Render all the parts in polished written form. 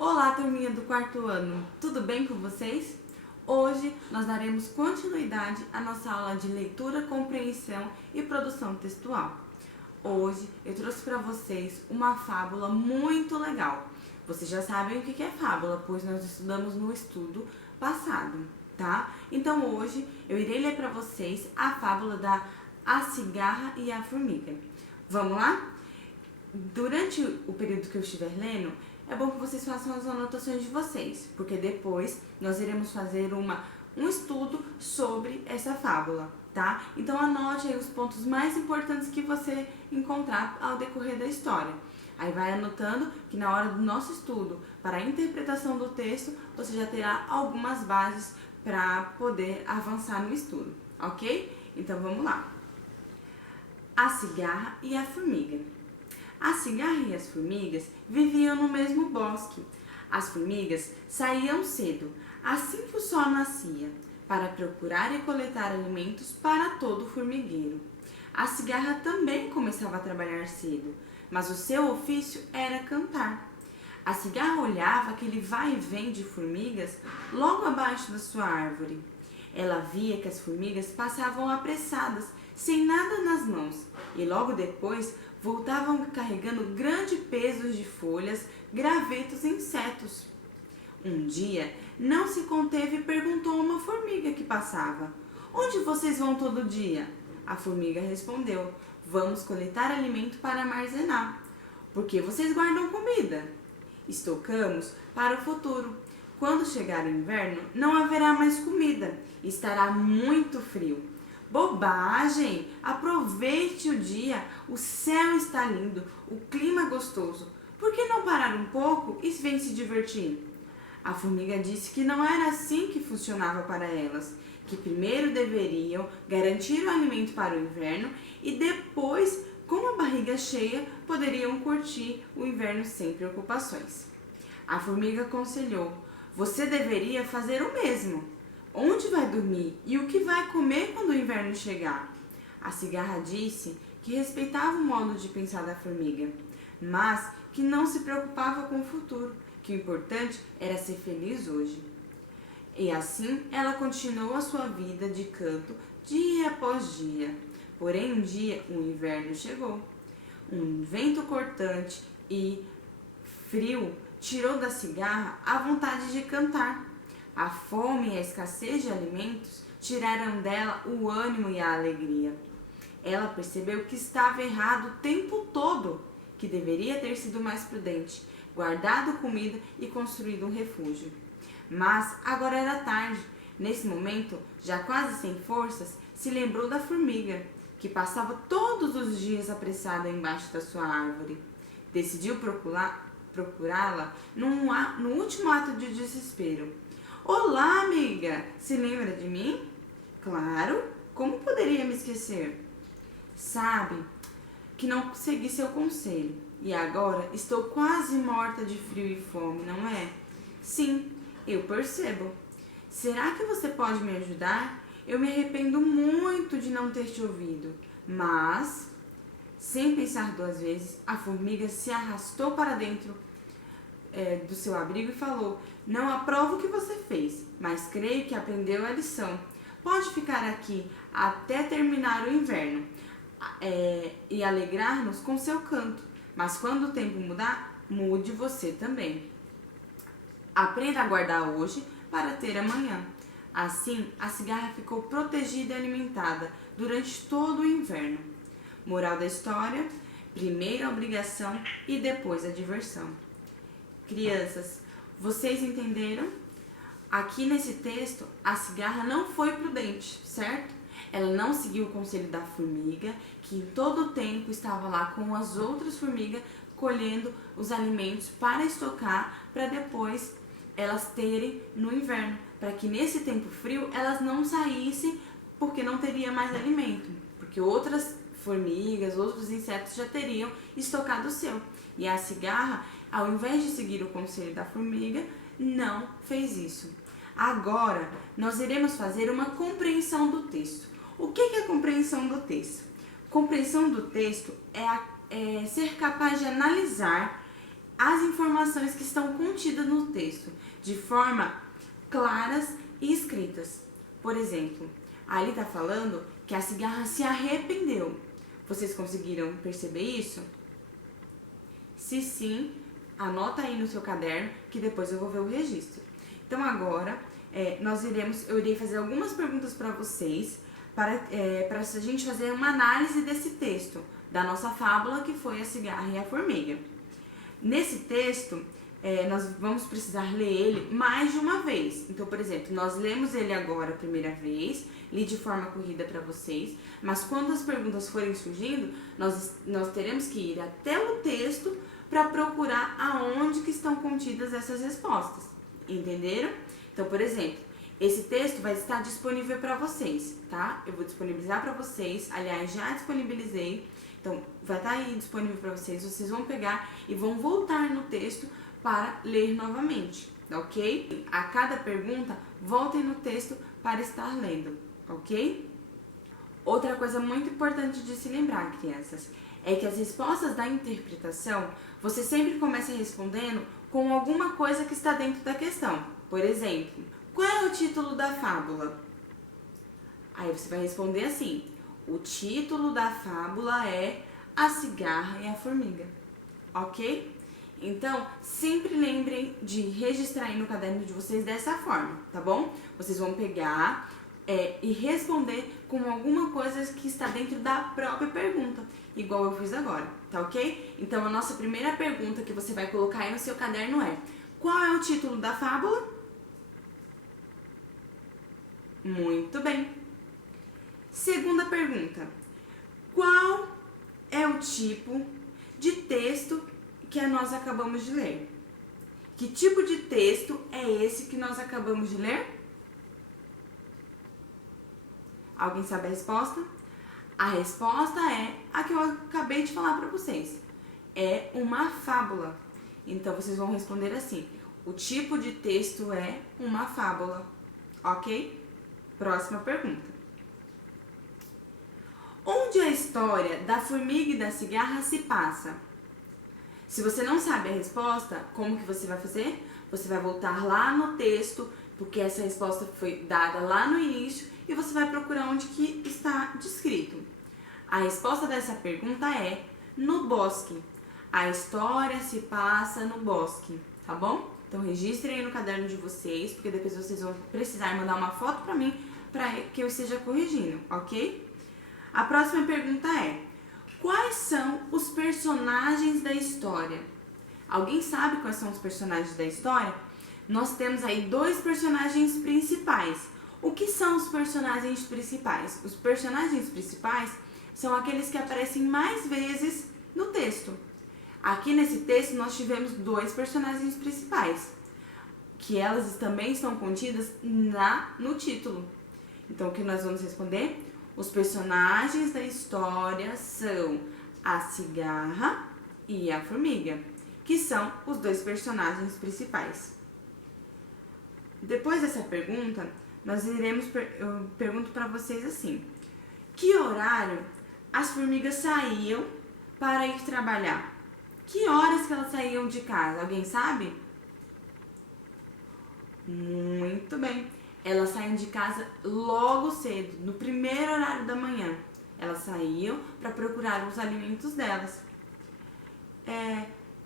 Olá, turminha do quarto ano, tudo bem com vocês? Hoje nós daremos continuidade à nossa aula de leitura, compreensão e produção textual. Hoje eu trouxe para vocês uma fábula muito legal. Vocês já sabem o que é fábula, pois nós estudamos no estudo passado, tá? Então hoje eu irei ler para vocês a fábula da A Cigarra e a Formiga. Vamos lá? Durante o período que eu estiver lendo, é bom que vocês façam as anotações de vocês, porque depois nós iremos fazer um estudo sobre essa fábula, tá? Então anote aí os pontos mais importantes que você encontrar ao decorrer da história. Aí vai anotando que na hora do nosso estudo, para a interpretação do texto, você já terá algumas bases para poder avançar no estudo, ok? Então vamos lá. A cigarra e a formiga. A cigarra e as formigas viviam no mesmo bosque. As formigas saíam cedo, assim que o sol nascia, para procurar e coletar alimentos para todo o formigueiro. A cigarra também começava a trabalhar cedo, mas o seu ofício era cantar. A cigarra olhava aquele vai e vem de formigas logo abaixo da sua árvore. Ela via que as formigas passavam apressadas, sem nada nas mãos, e logo depois voltavam carregando grandes pesos de folhas, gravetos e insetos. Um dia, não se conteve e perguntou a uma formiga que passava: "Onde vocês vão todo dia?" A formiga respondeu: "Vamos coletar alimento para armazenar." "Por que vocês guardam comida?" "Estocamos para o futuro. Quando chegar o inverno, não haverá mais comida. Estará muito frio." "Bobagem! Aproveite o dia, o céu está lindo, o clima gostoso. Por que não parar um pouco e vem se divertir?" A formiga disse que não era assim que funcionava para elas, que primeiro deveriam garantir o alimento para o inverno e depois, com a barriga cheia, poderiam curtir o inverno sem preocupações. A formiga aconselhou: "Você deveria fazer o mesmo. Onde vai dormir e o que vai comer quando o inverno chegar?" A cigarra disse que respeitava o modo de pensar da formiga, mas que não se preocupava com o futuro, que o importante era ser feliz hoje. E assim ela continuou a sua vida de canto dia após dia. Porém um dia o inverno chegou. Um vento cortante e frio tirou da cigarra a vontade de cantar. A fome e a escassez de alimentos tiraram dela o ânimo e a alegria. Ela percebeu que estava errado o tempo todo, que deveria ter sido mais prudente, guardado comida e construído um refúgio. Mas agora era tarde. Nesse momento, já quase sem forças, se lembrou da formiga, que passava todos os dias apressada embaixo da sua árvore. Decidiu procurá-la no último ato de desespero. "Olá, amiga! Se lembra de mim?" "Claro! Como poderia me esquecer?" "Sabe que não segui seu conselho e agora estou quase morta de frio e fome, não é?" "Sim, eu percebo. Será que você pode me ajudar? Eu me arrependo muito de não ter te ouvido." Mas, sem pensar duas vezes, a formiga se arrastou para dentro do seu abrigo e falou: "Não aprovo o que você fez, mas creio que aprendeu a lição. Pode ficar aqui até terminar o inverno e alegrar-nos com seu canto. Mas quando o tempo mudar, mude você também. Aprenda a guardar hoje para ter amanhã." Assim, a cigarra ficou protegida e alimentada durante todo o inverno. Moral da história: primeiro a obrigação e depois a diversão. Crianças, vocês entenderam? Aqui nesse texto, a cigarra não foi prudente, certo? Ela não seguiu o conselho da formiga, que em todo o tempo estava lá com as outras formigas, colhendo os alimentos para estocar, para depois elas terem no inverno, para que nesse tempo frio elas não saíssem, porque não teria mais alimento, porque outras formigas, outros insetos já teriam estocado o seu. E a cigarra, ao invés de seguir o conselho da formiga, não fez isso. Agora, nós iremos fazer uma compreensão do texto. O que é a compreensão do texto? Compreensão do texto é ser capaz de analisar as informações que estão contidas no texto, de forma claras e escritas. Por exemplo, ali está falando que a cigarra se arrependeu. Vocês conseguiram perceber isso? Se sim, anota aí no seu caderno que depois eu vou ver o registro. Então agora eu irei fazer algumas perguntas para vocês para a gente fazer uma análise desse texto, da nossa fábula que foi a cigarra e a formiga. Nesse texto, nós vamos precisar ler ele mais de uma vez. Então, por exemplo, nós lemos ele agora a primeira vez, li de forma corrida para vocês, mas quando as perguntas forem surgindo, nós teremos que ir até o texto para procurar aonde que estão contidas essas respostas. Entenderam? Então, por exemplo, esse texto vai estar disponível para vocês, tá? Eu vou disponibilizar para vocês, aliás, já disponibilizei. Então, vai estar aí disponível para vocês. Vocês vão pegar e vão voltar no texto para ler novamente, ok? A cada pergunta, voltem no texto para estar lendo, ok? Outra coisa muito importante de se lembrar, crianças, é que as respostas da interpretação, você sempre começa respondendo com alguma coisa que está dentro da questão. Por exemplo, qual é o título da fábula? Aí você vai responder assim: o título da fábula é A Cigarra e a Formiga, ok? Então, sempre lembrem de registrar aí no caderno de vocês dessa forma, tá bom? Vocês vão pegar e responder com alguma coisa que está dentro da própria pergunta, igual eu fiz agora, tá ok? Então, a nossa primeira pergunta que você vai colocar aí no seu caderno é: qual é o título da fábula? Muito bem. Segunda pergunta: qual é o tipo de texto que nós acabamos de ler? Que tipo de texto é esse que nós acabamos de ler? Alguém sabe a resposta? A resposta é a que eu acabei de falar para vocês. É uma fábula. Então, vocês vão responder assim: o tipo de texto é uma fábula. Ok? Próxima pergunta. Onde a história da formiga e da cigarra se passa? Se você não sabe a resposta, como que você vai fazer? Você vai voltar lá no texto, porque essa resposta foi dada lá no início, e você vai procurar onde que está descrito. A resposta dessa pergunta é no bosque. A história se passa no bosque, tá bom? Então registrem aí no caderno de vocês, porque depois vocês vão precisar mandar uma foto para mim, para que eu esteja corrigindo, ok? A próxima pergunta é: quais são os personagens da história? Alguém sabe quais são os personagens da história? Nós temos aí dois personagens principais. O que são os personagens principais? Os personagens principais são aqueles que aparecem mais vezes no texto. Aqui nesse texto nós tivemos dois personagens principais, que elas também estão contidas no título. Então o que nós vamos responder? Os personagens da história são a cigarra e a formiga, que são os dois personagens principais. Depois dessa pergunta, eu pergunto para vocês assim: que horário as formigas saíam para ir trabalhar? Que horas que elas saíam de casa? Alguém sabe? Muito bem. Elas saíam de casa logo cedo, no primeiro horário da manhã. Elas saíam para procurar os alimentos delas.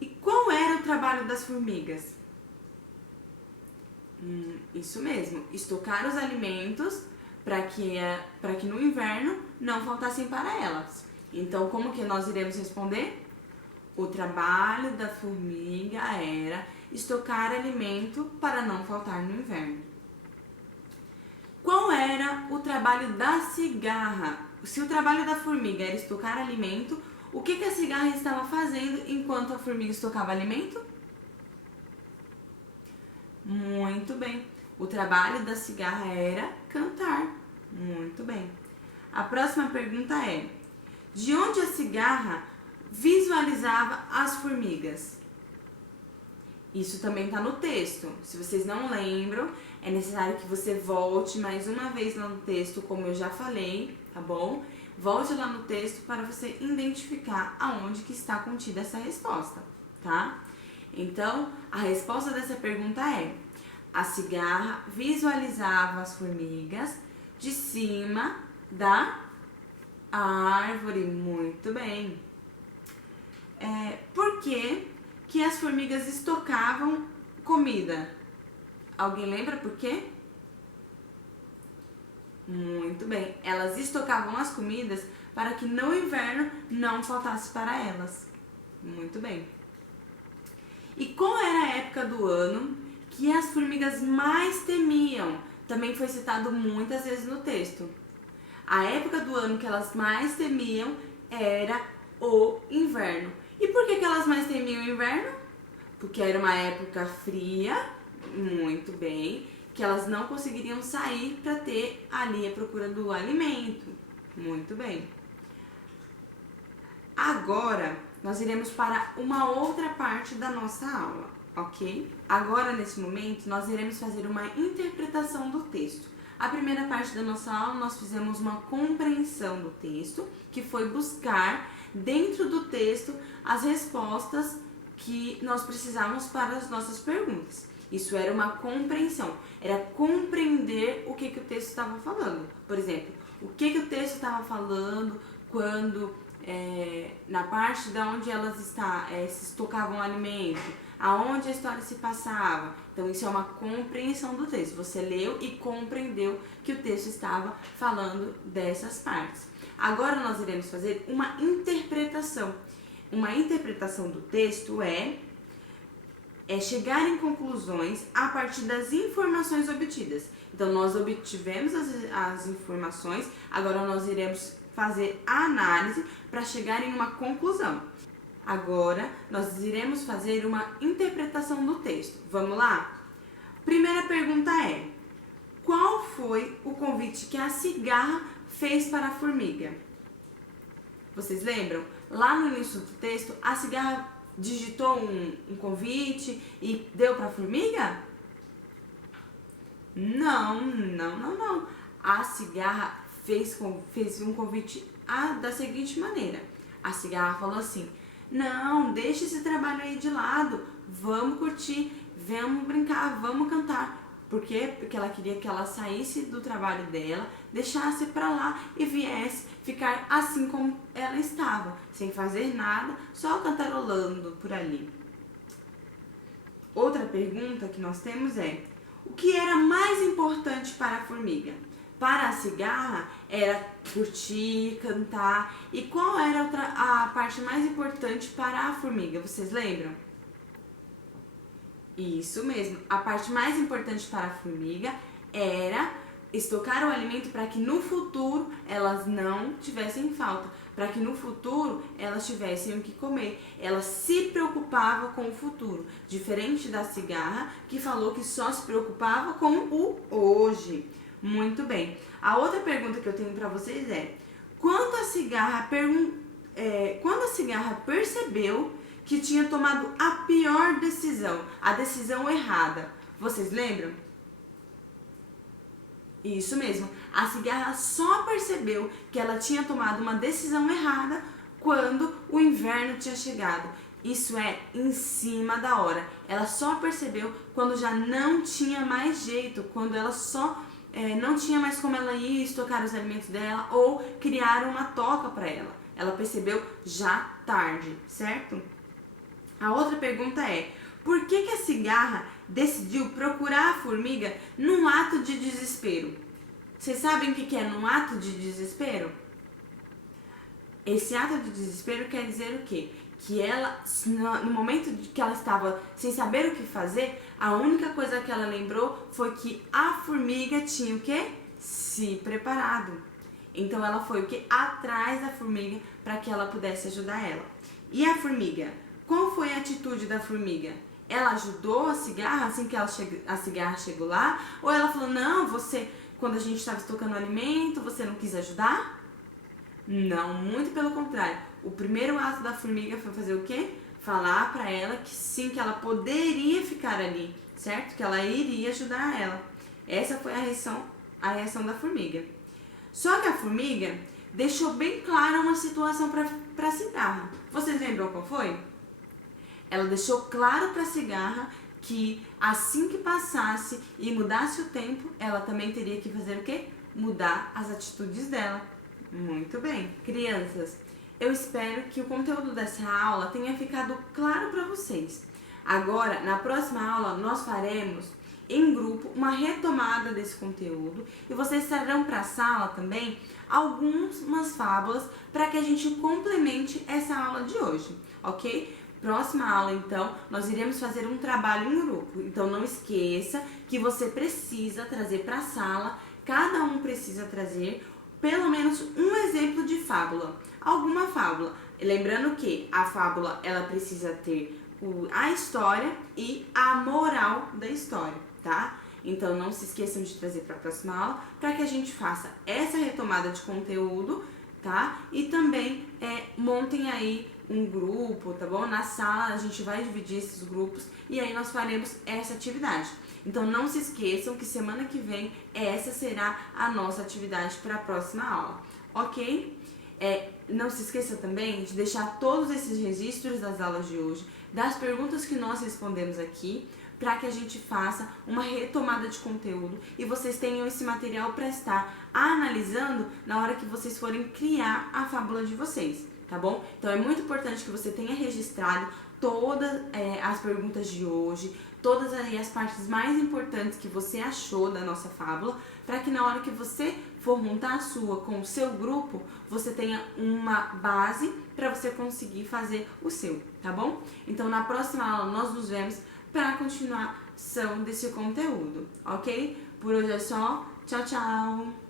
E qual era o trabalho das formigas? Isso mesmo, estocar os alimentos para que no inverno não faltassem para elas. Então, como que nós iremos responder? O trabalho da formiga era estocar alimento para não faltar no inverno. Qual era o trabalho da cigarra? Se o trabalho da formiga era estocar alimento, o que a cigarra estava fazendo enquanto a formiga estocava alimento? Muito bem. O trabalho da cigarra era cantar. Muito bem. A próxima pergunta é: de onde a cigarra visualizava as formigas? Isso também está no texto. Se vocês não lembram, é necessário que você volte mais uma vez lá no texto, como eu já falei, tá bom? Volte lá no texto para você identificar aonde que está contida essa resposta, tá? Então, a resposta dessa pergunta é: a cigarra visualizava as formigas de cima da árvore. Muito bem. Por que as formigas estocavam comida? Alguém lembra por quê? Muito bem. Elas estocavam as comidas para que no inverno não faltasse para elas. Muito bem. E qual era a época do ano que as formigas mais temiam? Também foi citado muitas vezes no texto. A época do ano que elas mais temiam era o inverno. E por que elas mais temiam o inverno? Porque era uma época fria, muito bem, que elas não conseguiriam sair para ter ali a procura do alimento. Muito bem. Agora, nós iremos para uma outra parte da nossa aula, ok? Agora, nesse momento, nós iremos fazer uma interpretação do texto. A primeira parte da nossa aula, nós fizemos uma compreensão do texto, que foi buscar dentro do texto as respostas que nós precisávamos para as nossas perguntas. Isso era uma compreensão, era compreender o que o texto estava falando. Por exemplo, o que o texto estava falando quando na parte da onde elas se estocavam alimento, aonde a história se passava. Então isso é uma compreensão do texto. Você leu e compreendeu que o texto estava falando dessas partes. Agora nós iremos fazer uma interpretação. Uma interpretação do texto é chegar em conclusões a partir das informações obtidas. Então nós obtivemos as informações, agora nós iremos fazer a análise para chegar em uma conclusão. Agora, nós iremos fazer uma interpretação do texto. Vamos lá? Primeira pergunta é: qual foi o convite que a cigarra fez para a formiga? Vocês lembram? Lá no início do texto, a cigarra digitou um convite e deu para a formiga? Não. A cigarra fez um convite da seguinte maneira. A cigarra falou assim: não, deixa esse trabalho aí de lado, vamos curtir, vamos brincar, vamos cantar. Por quê? Porque ela queria que ela saísse do trabalho dela, deixasse pra lá e viesse ficar assim como ela estava, sem fazer nada, só cantarolando por ali. Outra pergunta que nós temos é: o que era mais importante para a formiga? Para a cigarra era curtir, cantar. E qual era a parte mais importante para a formiga? Vocês lembram? Isso mesmo. A parte mais importante para a formiga era estocar o alimento para que no futuro elas não tivessem falta. Para que no futuro elas tivessem o que comer. Ela se preocupava com o futuro. Diferente da cigarra, que falou que só se preocupava com o hoje. Muito bem. A outra pergunta que eu tenho para vocês é: quando a cigarra percebeu que tinha tomado a pior decisão, a decisão errada, vocês lembram? Isso mesmo. A cigarra só percebeu que ela tinha tomado uma decisão errada quando o inverno tinha chegado. Isso é em cima da hora. Ela só percebeu quando já não tinha mais jeito, quando ela não tinha mais como ela ir estocar os alimentos dela ou criar uma toca para ela. Ela percebeu já tarde, certo? A outra pergunta é: por que a cigarra decidiu procurar a formiga num ato de desespero? Vocês sabem o que é num ato de desespero? Esse ato de desespero quer dizer o quê? Que ela, no momento que ela estava sem saber o que fazer, a única coisa que ela lembrou foi que a formiga tinha o quê? Se preparado. Então ela foi o quê? Atrás da formiga para que ela pudesse ajudar ela. E a formiga? Qual foi a atitude da formiga? Ela ajudou a cigarra assim que a cigarra chegou lá? Ou ela falou: não, quando a gente estava estocando alimento, você não quis ajudar? Não, muito pelo contrário. O primeiro ato da formiga foi fazer o quê? Falar para ela que sim, que ela poderia ficar ali, certo? Que ela iria ajudar ela. Essa foi a reação da formiga. Só que a formiga deixou bem clara uma situação para a cigarra. Vocês lembram qual foi? ela deixou claro para a cigarra que assim que passasse e mudasse o tempo, ela também teria que fazer o quê? Mudar as atitudes dela. Muito bem. Crianças, eu espero que o conteúdo dessa aula tenha ficado claro para vocês. Agora, na próxima aula, nós faremos em grupo uma retomada desse conteúdo e vocês trarão para a sala também algumas fábulas para que a gente complemente essa aula de hoje, ok? Próxima aula, então, nós iremos fazer um trabalho em grupo. Então, não esqueça que você precisa trazer para a sala, cada um precisa trazer pelo menos um exemplo de fábula, alguma fábula. Lembrando que a fábula, ela precisa ter a história e a moral da história, tá? Então não se esqueçam de trazer para a próxima aula para que a gente faça essa retomada de conteúdo, tá? E também montem aí um grupo, tá bom? Na sala a gente vai dividir esses grupos e aí nós faremos essa atividade. Então não se esqueçam que semana que vem essa será a nossa atividade para a próxima aula, ok? Não se esqueça também de deixar todos esses registros das aulas de hoje, das perguntas que nós respondemos aqui, para que a gente faça uma retomada de conteúdo e vocês tenham esse material para estar analisando na hora que vocês forem criar a fábula de vocês, tá bom? Então é muito importante que você tenha registrado todas as perguntas de hoje, todas aí as partes mais importantes que você achou da nossa fábula, para que na hora que você for montar a sua com o seu grupo, você tenha uma base para você conseguir fazer o seu, tá bom? Então na próxima aula nós nos vemos para a continuação desse conteúdo, ok? Por hoje é só, tchau, tchau!